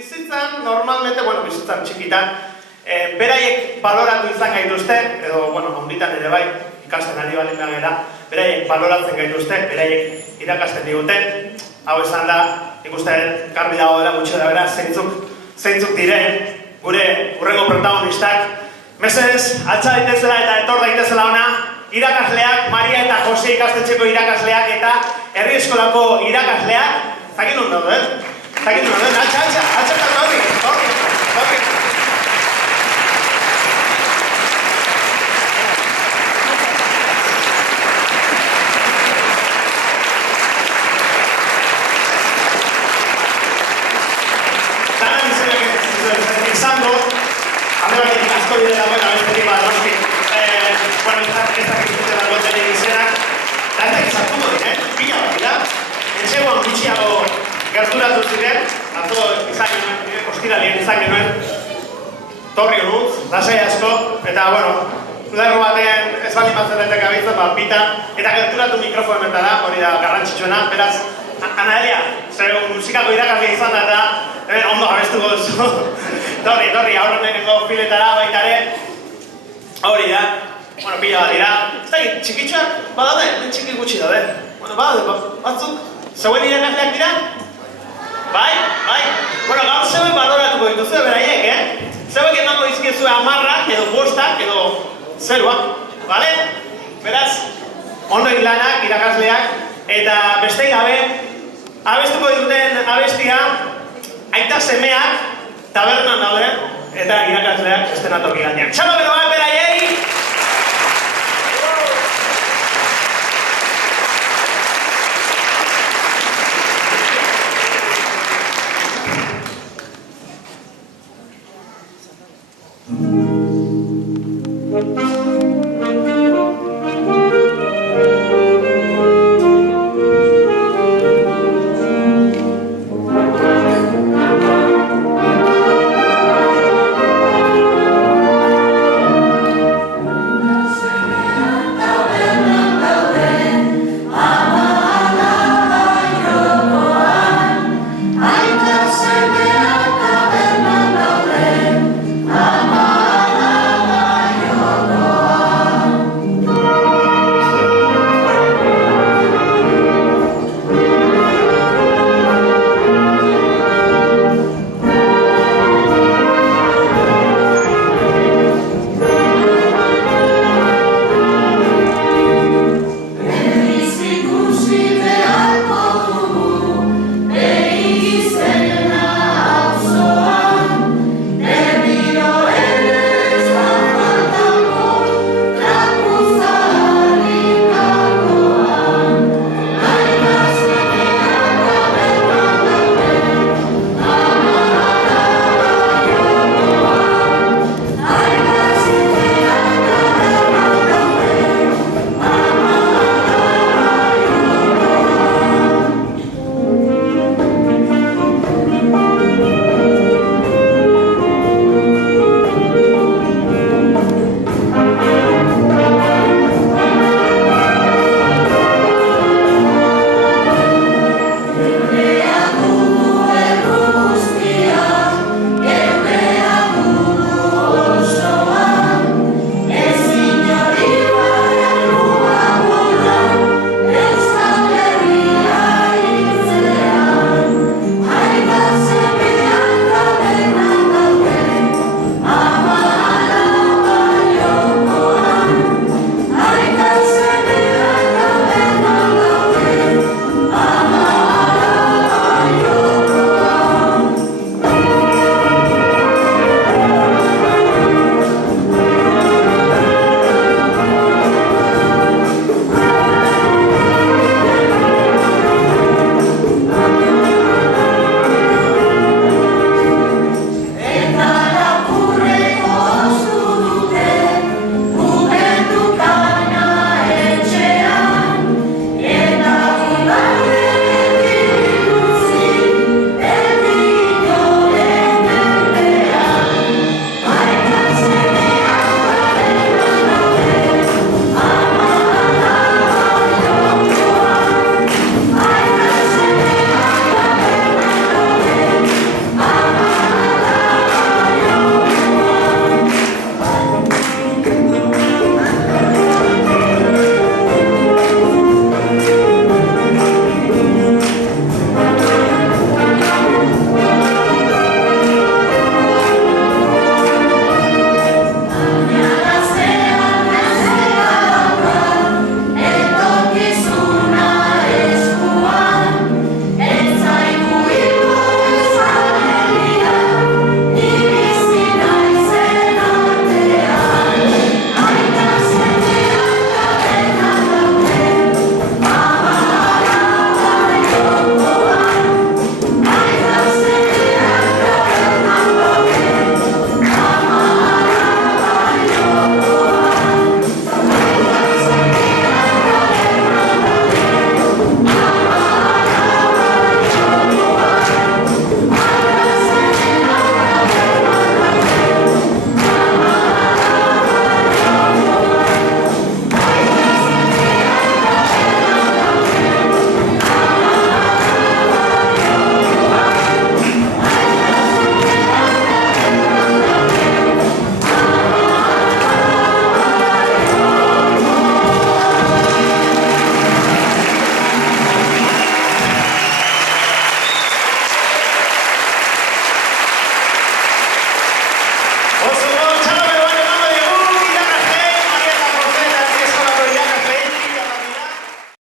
Bizitzan, normalmente, bizitzan txikitan, beraiek baloratu izan gaituzte, edo, onditan ere bai, ikasten ari balin gera, beraiek baloratzen gaituzte, beraiek irakasten diguten, hau esan da, ikusten garbi dago dela gutxi da bera, zeintzuk diren, gure hurrengo protagonistak, mesedez, altza daitezela eta etor daitezela ona, irakasleak, Maria eta Jose ikastetxeko irakasleak eta herri eskolako irakasleak, zakin hon daude, zakin hon daude, altza horri. Izango, alde batetik asko bide dagoen abestetik badroski, ez dakizute dago telebizenak, eta ez dakizartuko dira, pila bat dira, entzegoan gutxiago gerturatu ziren, atzo izan genuen, ostiralien izan genuen, torri honutz, lasai asko, eta, lerro batean ez bali matzeletek abitzen, pita, eta gerturatu mikrofonetara, hori da garrantzitsuena, beraz, Anaelia, zer musikako irakasle izan da eta ondo abestuko duzu. Torri, aurreneko filetara baitare. Hori da, pila bat dira. Ez da, txikitxoak badaude, txiki gutxi daude. Badaude, batzuk, zeuen irakasleak dira? Bai? Gaur zeuen baloratuko dituzue beraiek, Zeuek emango izkiezue 10 edo 5 edo 0, bale? Beraz, ondo lanak, irakasleak, eta beste gabe, abestuko dituten abestia, aita semeak tabernan daude, eta irakasleak estenatoki gainean. Txalo bero bat beraiei!